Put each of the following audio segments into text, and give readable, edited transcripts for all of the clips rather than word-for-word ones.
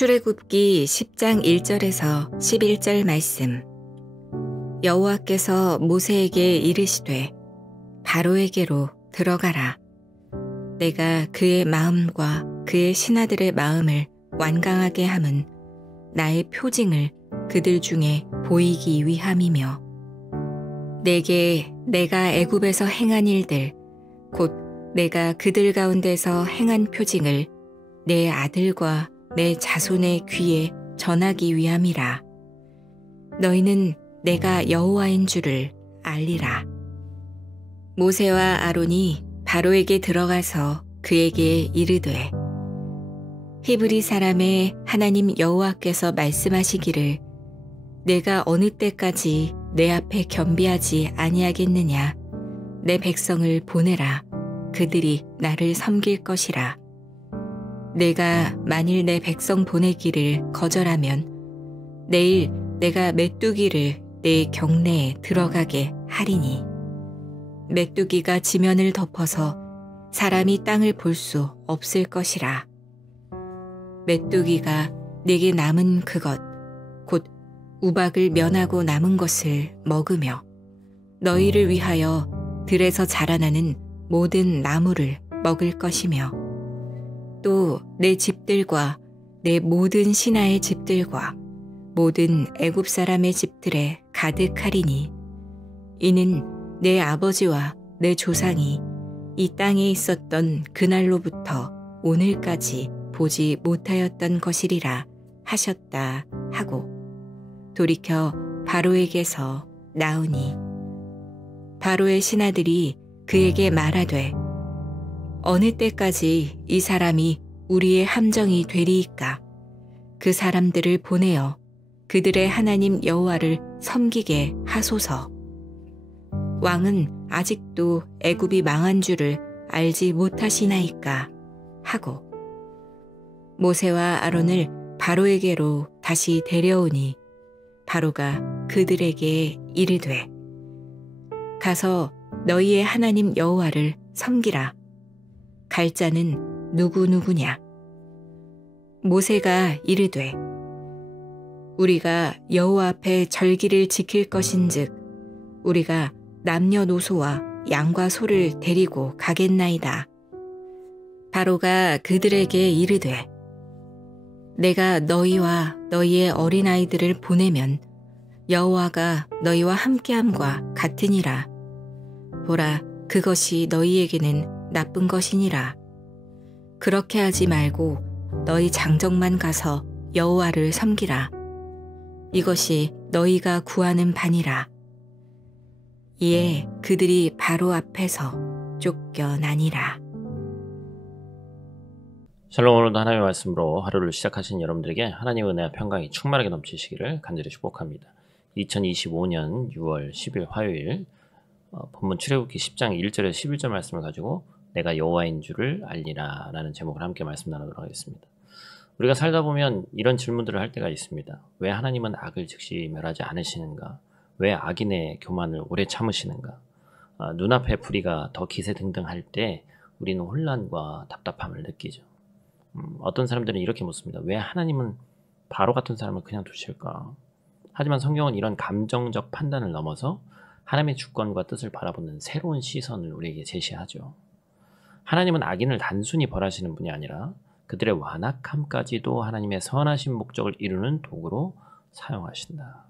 출애굽기 10장 1절에서 11절 말씀. 여호와께서 모세에게 이르시되 바로에게로 들어가라. 내가 그의 마음과 그의 신하들의 마음을 완강하게 함은 나의 표징을 그들 중에 보이기 위함이며, 내게 내가 애굽에서 행한 일들 곧 내가 그들 가운데서 행한 표징을 내 아들과 내 자손의 귀에 전하기 위함이라. 너희는 내가 여호와인 줄을 알리라. 모세와 아론이 바로에게 들어가서 그에게 이르되, 히브리 사람의 하나님 여호와께서 말씀하시기를 내가 어느 때까지 내 앞에 겸비하지 아니하겠느냐. 내 백성을 보내라. 그들이 나를 섬길 것이라. 내가 만일 내 백성 보내기를 거절하면 내일 내가 메뚜기를 내 경내에 들어가게 하리니, 메뚜기가 지면을 덮어서 사람이 땅을 볼 수 없을 것이라. 메뚜기가 내게 남은 그것 곧 우박을 면하고 남은 것을 먹으며 너희를 위하여 들에서 자라나는 모든 나무를 먹을 것이며, 또 내 집들과 내 모든 신하의 집들과 모든 애굽 사람의 집들에 가득하리니, 이는 내 아버지와 내 조상이 이 땅에 있었던 그날로부터 오늘까지 보지 못하였던 것이리라 하셨다 하고 돌이켜 바로에게서 나오니, 바로의 신하들이 그에게 말하되, 어느 때까지 이 사람이 우리의 함정이 되리이까? 그 사람들을 보내어 그들의 하나님 여호와를 섬기게 하소서. 왕은 아직도 애굽이 망한 줄을 알지 못하시나이까 하고 모세와 아론을 바로에게로 다시 데려오니, 바로가 그들에게 이르되, 가서 너희의 하나님 여호와를 섬기라. 갈 자는 누구누구냐? 모세가 이르되, 우리가 여호와 앞에 절기를 지킬 것인즉 우리가 남녀노소와 양과 소를 데리고 가겠나이다. 바로가 그들에게 이르되, 내가 너희와 너희의 어린아이들을 보내면 여호와가 너희와 함께함과 같으니라. 보라, 그것이 너희에게는 나쁜 것이니라. 그렇게 하지 말고 너희 장정만 가서 여호와를 섬기라. 이것이 너희가 구하는 바니라. 이에 그들이 바로 앞에서 쫓겨나니라. 샬롬. 오늘도 하나님의 말씀으로 하루를 시작하신 여러분들에게 하나님의 은혜와 평강이 충만하게 넘치시기를 간절히 축복합니다. 2025년 6월 10일 화요일, 본문 출애굽기 10장 1절에서 11절 말씀을 가지고 내가 여호와인 줄을 알리라 라는 제목을 함께 말씀 나누도록 하겠습니다. 우리가 살다 보면 이런 질문들을 할 때가 있습니다. 왜 하나님은 악을 즉시 멸하지 않으시는가? 왜 악인의 교만을 오래 참으시는가? 눈앞에 불의가 더 기세등등할 때 우리는 혼란과 답답함을 느끼죠. 어떤 사람들은 이렇게 묻습니다. 왜 하나님은 바로 같은 사람을 그냥 두실까? 하지만 성경은 이런 감정적 판단을 넘어서 하나님의 주권과 뜻을 바라보는 새로운 시선을 우리에게 제시하죠. 하나님은 악인을 단순히 벌하시는 분이 아니라 그들의 완악함까지도 하나님의 선하신 목적을 이루는 도구로 사용하신다.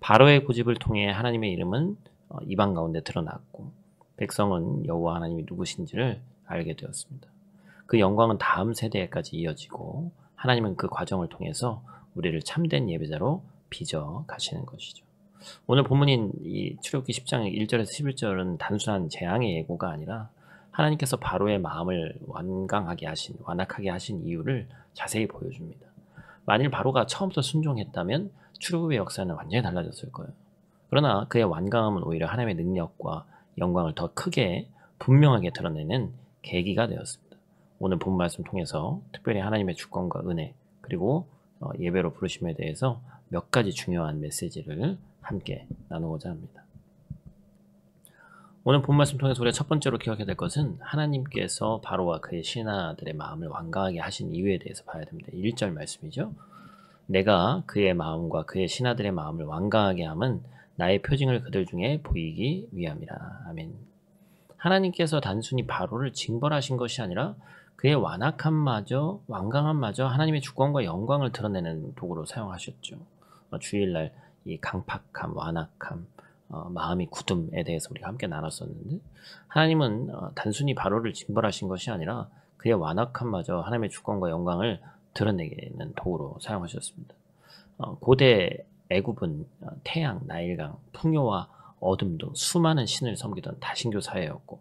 바로의 고집을 통해 하나님의 이름은 이방 가운데 드러났고 백성은 여호와 하나님이 누구신지를 알게 되었습니다. 그 영광은 다음 세대까지 이어지고 하나님은 그 과정을 통해서 우리를 참된 예배자로 빚어 가시는 것이죠. 오늘 본문인 이 출애굽기 10장 1절에서 11절은 단순한 재앙의 예고가 아니라 하나님께서 바로의 마음을 완강하게 하신, 완악하게 하신 이유를 자세히 보여줍니다. 만일 바로가 처음부터 순종했다면 출애굽의 역사는 완전히 달라졌을 거예요. 그러나 그의 완강함은 오히려 하나님의 능력과 영광을 더 크게 분명하게 드러내는 계기가 되었습니다. 오늘 본 말씀 통해서 특별히 하나님의 주권과 은혜 그리고 예배로 부르심에 대해서 몇 가지 중요한 메시지를 함께 나누고자 합니다. 오늘 본 말씀 통해서 우리가 첫 번째로 기억해야 될 것은 하나님께서 바로와 그의 신하들의 마음을 완강하게 하신 이유에 대해서 봐야 됩니다. 1절 말씀이죠. 내가 그의 마음과 그의 신하들의 마음을 완강하게 함은 나의 표징을 그들 중에 보이기 위함이라. 아멘. 하나님께서 단순히 바로를 징벌하신 것이 아니라 그의 완강함마저 하나님의 주권과 영광을 드러내는 도구로 사용하셨죠. 주일날 이 강팍함, 완악함, 마음이 굳음에 대해서 우리가 함께 나눴었는데, 하나님은 단순히 바로를 징벌하신 것이 아니라 그의 완악함마저 하나님의 주권과 영광을 드러내는 도구로 사용하셨습니다. 고대 애굽은 태양, 나일강, 풍요와 어둠도 수많은 신을 섬기던 다신교 사회였고,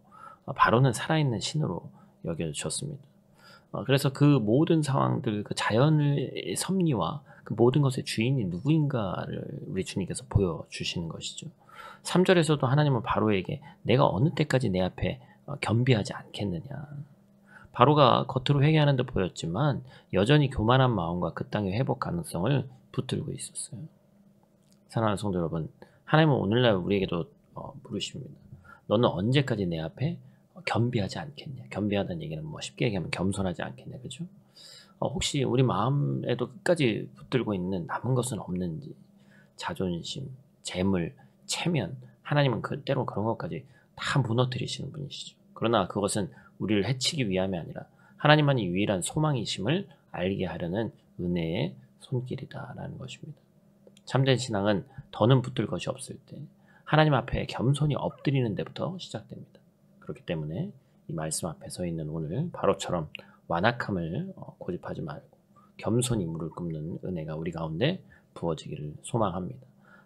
바로는 살아있는 신으로 여겨졌습니다. 그래서 그 모든 상황들, 그 자연의 섭리와 그 모든 것의 주인이 누구인가를 우리 주님께서 보여주시는 것이죠. 3절에서도 하나님은 바로에게 내가 어느 때까지 내 앞에 겸비하지 않겠느냐. 바로가 겉으로 회개하는 듯 보였지만 여전히 교만한 마음과 그 땅의 회복 가능성을 붙들고 있었어요. 사랑하는 성도 여러분, 하나님은 오늘날 우리에게도 물으십니다. 너는 언제까지 내 앞에 겸비하지 않겠냐. 겸비하다는 얘기는 뭐 쉽게 얘기하면 겸손하지 않겠냐, 그죠? 혹시 우리 마음에도 끝까지 붙들고 있는 남은 것은 없는지, 자존심, 재물, 체면, 하나님은 그때로 그런 것까지 다 무너뜨리시는 분이시죠. 그러나 그것은 우리를 해치기 위함이 아니라 하나님만이 유일한 소망이심을 알게 하려는 은혜의 손길이다라는 것입니다. 참된 신앙은 더는 붙들 것이 없을 때 하나님 앞에 겸손히 엎드리는 데부터 시작됩니다. 그렇기 때문에 이 말씀 앞에 서 있는 오늘 바로처럼 완악함을 고집하지 말고 겸손히 무릎 꿇는 은혜가 우리 가운데 부어지기를 소망합니다.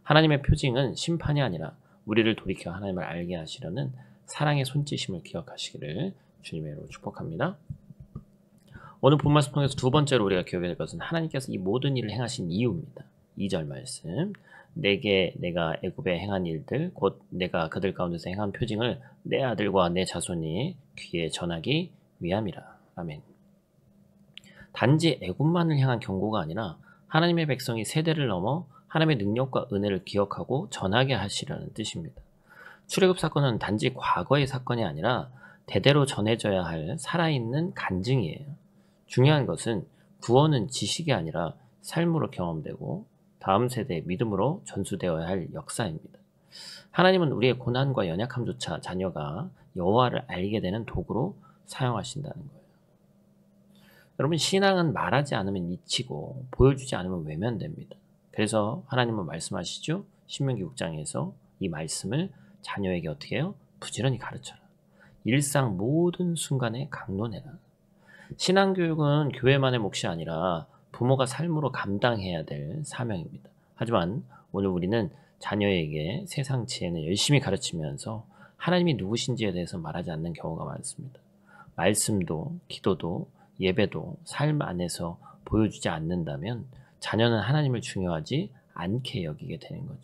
하나님의 표징은 심판이 아니라 우리를 돌이켜 하나님을 알게 하시려는 사랑의 손짓임을 기억하시기를 주님의 이름으로 축복합니다. 오늘 본 말씀 통해서 두 번째로 우리가 기억해야 될 것은 하나님께서 이 모든 일을 행하신 이유입니다. 2절 말씀, 내가 애굽에 행한 일들 곧 내가 그들 가운데서 행한 표징을 내 아들과 내 자손이 귀에 전하기 위함이라. 아멘. 단지 애굽만을 향한 경고가 아니라 하나님의 백성이 세대를 넘어 하나님의 능력과 은혜를 기억하고 전하게 하시려는 뜻입니다. 출애굽 사건은 단지 과거의 사건이 아니라 대대로 전해져야 할 살아있는 간증이에요. 중요한 것은 구원은 지식이 아니라 삶으로 경험되고 다음 세대의 믿음으로 전수되어야 할 역사입니다. 하나님은 우리의 고난과 연약함조차 자녀가 여호와를 알게 되는 도구로 사용하신다는 거예요. 여러분, 신앙은 말하지 않으면 잊히고 보여주지 않으면 외면됩니다. 그래서 하나님은 말씀하시죠. 신명기 6장에서 이 말씀을 자녀에게 어떻게 해요? 부지런히 가르쳐라. 일상 모든 순간에 강론해라. 신앙교육은 교회만의 몫이 아니라 부모가 삶으로 감당해야 될 사명입니다. 하지만 오늘 우리는 자녀에게 세상 지혜는 열심히 가르치면서 하나님이 누구신지에 대해서 말하지 않는 경우가 많습니다. 말씀도, 기도도, 예배도 삶 안에서 보여주지 않는다면 자녀는 하나님을 중요하지 않게 여기게 되는 거죠.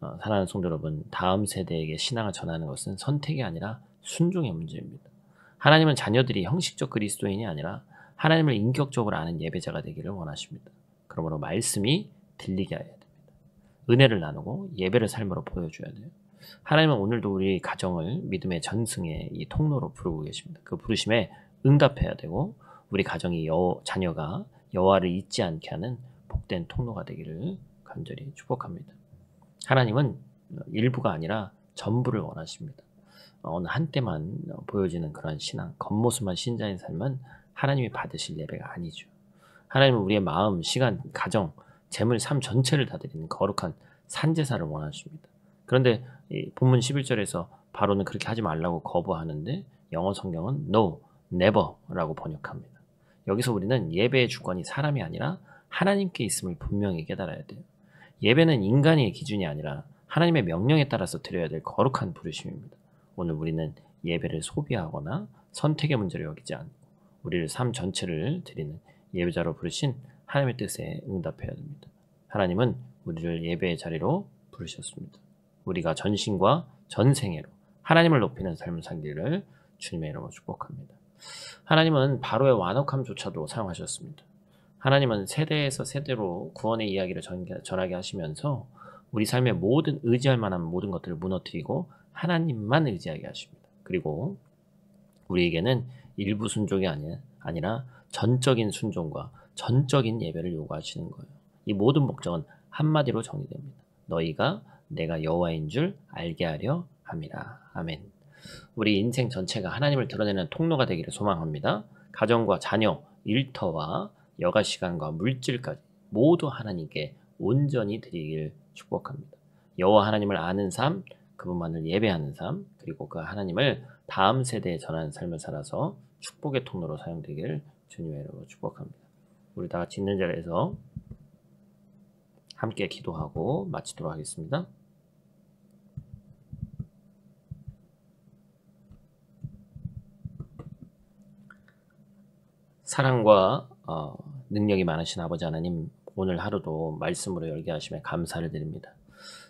사랑하는 성도 여러분, 다음 세대에게 신앙을 전하는 것은 선택이 아니라 순종의 문제입니다. 하나님은 자녀들이 형식적 그리스도인이 아니라 하나님을 인격적으로 아는 예배자가 되기를 원하십니다. 그러므로 말씀이 들리게 해야 됩니다. 은혜를 나누고 예배를 삶으로 보여줘야 돼요. 하나님은 오늘도 우리 가정을 믿음의 전승의 이 통로로 부르고 계십니다. 그 부르심에 응답해야 되고 우리 가정이 자녀가 여호와를 잊지 않게 하는 복된 통로가 되기를 간절히 축복합니다. 하나님은 일부가 아니라 전부를 원하십니다. 어느 한때만 보여지는 그런 신앙, 겉모습만 신자인 삶은 하나님이 받으실 예배가 아니죠. 하나님은 우리의 마음, 시간, 가정, 재물, 삶 전체를 다 드리는 거룩한 산제사를 원하십니다. 그런데 이 본문 11절에서 바로는 그렇게 하지 말라고 거부하는데 영어 성경은 no, never라고 번역합니다. 여기서 우리는 예배의 주권이 사람이 아니라 하나님께 있음을 분명히 깨달아야 돼요. 예배는 인간의 기준이 아니라 하나님의 명령에 따라서 드려야 될 거룩한 부르심입니다. 오늘 우리는 예배를 소비하거나 선택의 문제로 여기지 않고 우리를 삶 전체를 드리는 예배자로 부르신 하나님의 뜻에 응답해야 됩니다. 하나님은 우리를 예배의 자리로 부르셨습니다. 우리가 전신과 전생애로 하나님을 높이는 삶을 살기를 주님의 이름으로 축복합니다. 하나님은 바로의 완악함조차도 사용하셨습니다. 하나님은 세대에서 세대로 구원의 이야기를 전하게 하시면서 우리 삶의 모든 의지할 만한 모든 것들을 무너뜨리고 하나님만 의지하게 하십니다. 그리고 우리에게는 일부 순종이 아니라 전적인 순종과 전적인 예배를 요구하시는 거예요. 이 모든 목적은 한마디로 정리됩니다. 너희가 내가 여호와인 줄 알게 하려 함이라. 아멘. 우리 인생 전체가 하나님을 드러내는 통로가 되기를 소망합니다. 가정과 자녀, 일터와 여가 시간과 물질까지 모두 하나님께 온전히 드리길 축복합니다. 여호와 하나님을 아는 삶, 그분만을 예배하는 삶, 그리고 그 하나님을 다음 세대에 전하는 삶을 살아서 축복의 통로로 사용되기를 주님의 이름으로 축복합니다. 우리 다 같이 있는 자리에서 함께 기도하고 마치도록 하겠습니다. 사랑과 능력이 많으신 아버지 하나님, 오늘 하루도 말씀으로 열게 하심에 감사를 드립니다.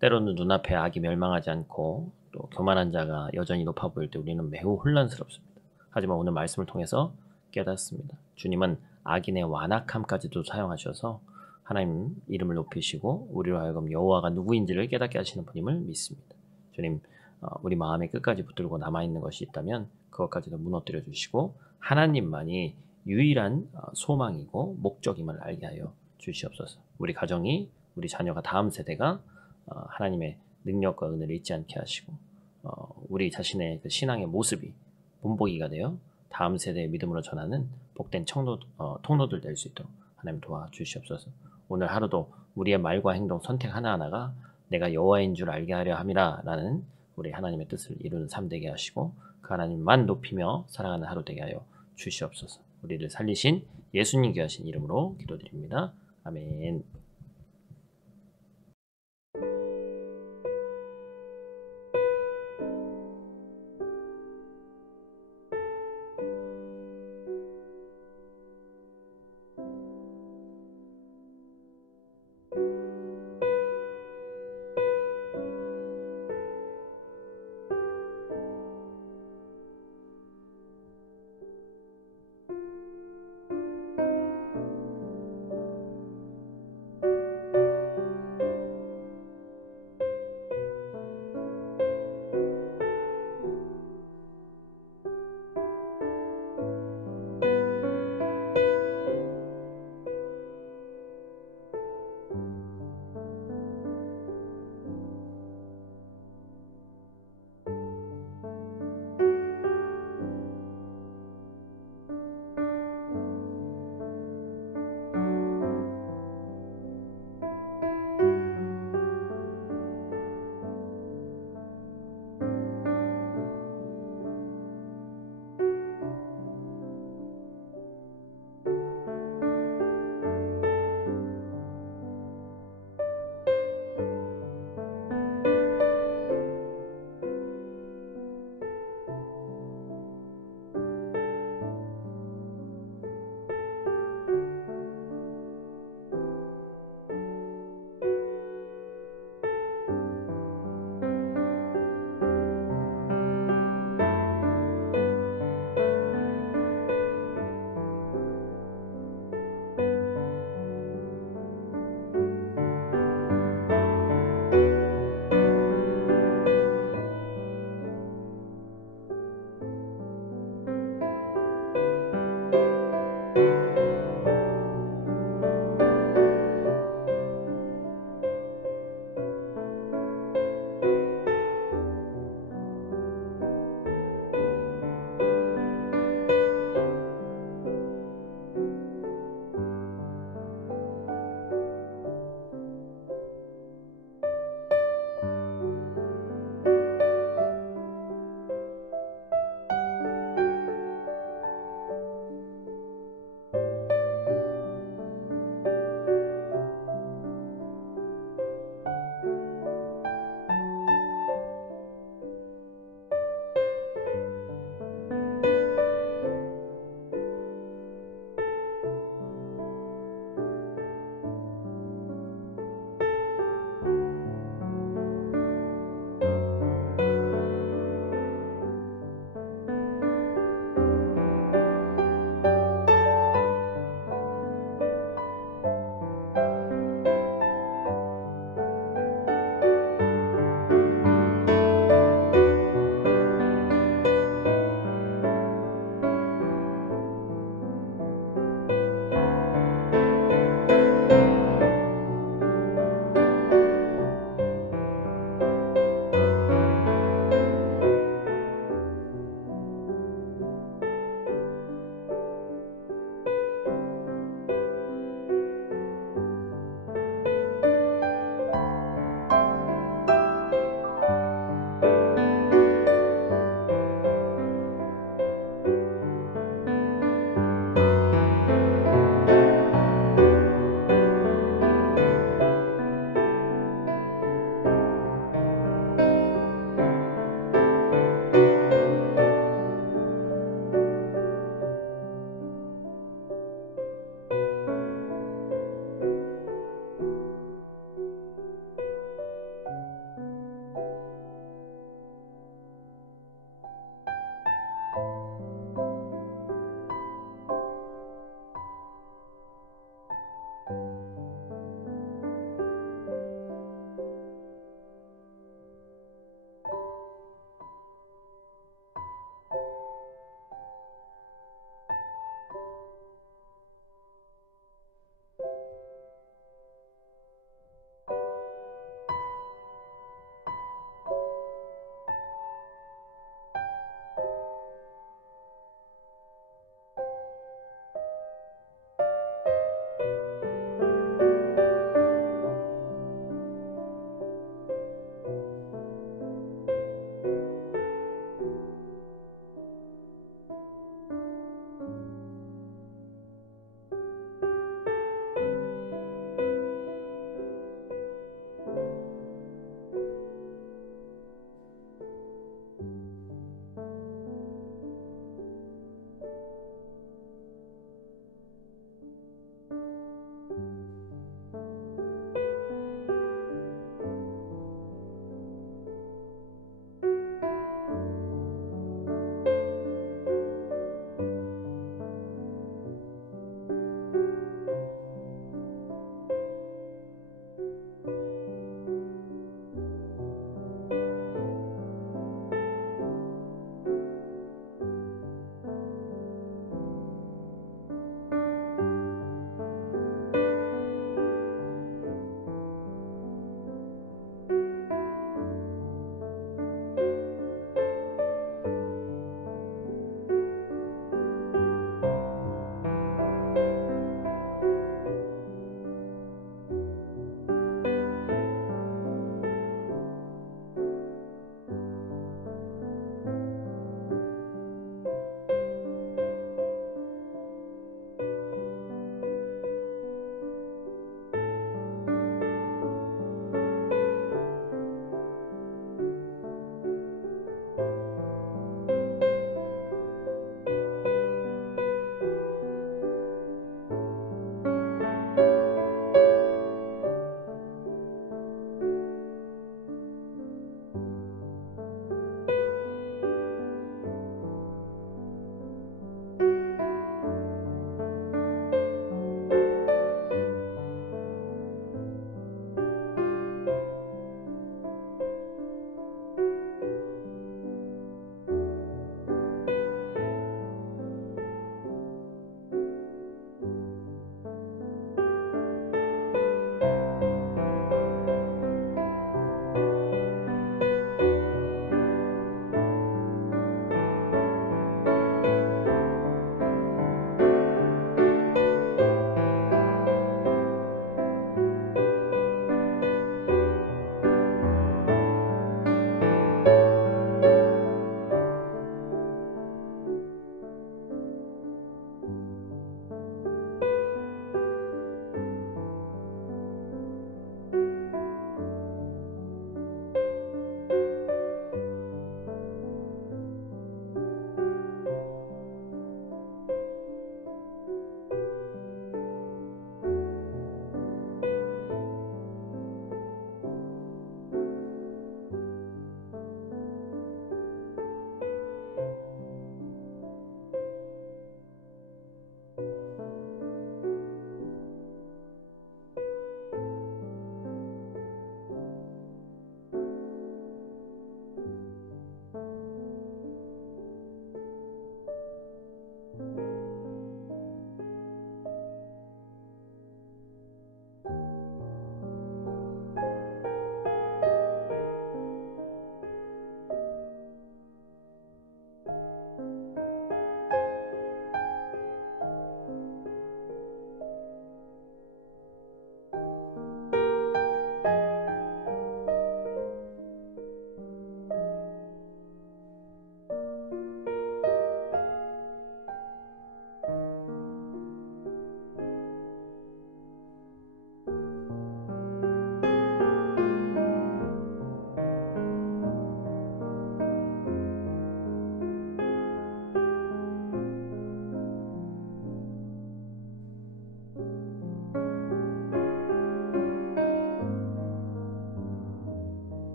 때로는 눈앞에 악이 멸망하지 않고 또 교만한 자가 여전히 높아 보일 때 우리는 매우 혼란스럽습니다. 하지만 오늘 말씀을 통해서 깨닫습니다. 주님은 악인의 완악함까지도 사용하셔서 하나님 이름을 높이시고 우리로 하여금 여호와가 누구인지를 깨닫게 하시는 분임을 믿습니다. 주님, 우리 마음에 끝까지 붙들고 남아있는 것이 있다면 그것까지도 무너뜨려 주시고 하나님만이 유일한 소망이고 목적임을 알게 하여 주시옵소서. 우리 가정이, 우리 자녀가, 다음 세대가 하나님의 능력과 은혜를 잊지 않게 하시고 우리 자신의 그 신앙의 모습이 본보기가 되어 다음 세대의 믿음으로 전하는 복된 통로들 될 수 있도록 하나님 도와주시옵소서. 오늘 하루도 우리의 말과 행동, 선택 하나하나가 내가 여호와인 줄 알게 하려 함이라 라는 우리 하나님의 뜻을 이루는 삶 되게 하시고 그 하나님만 높이며 살아가는 하루 되게 하여 주시옵소서. 우리를 살리신 예수님 귀하신 이름으로 기도드립니다. 아멘.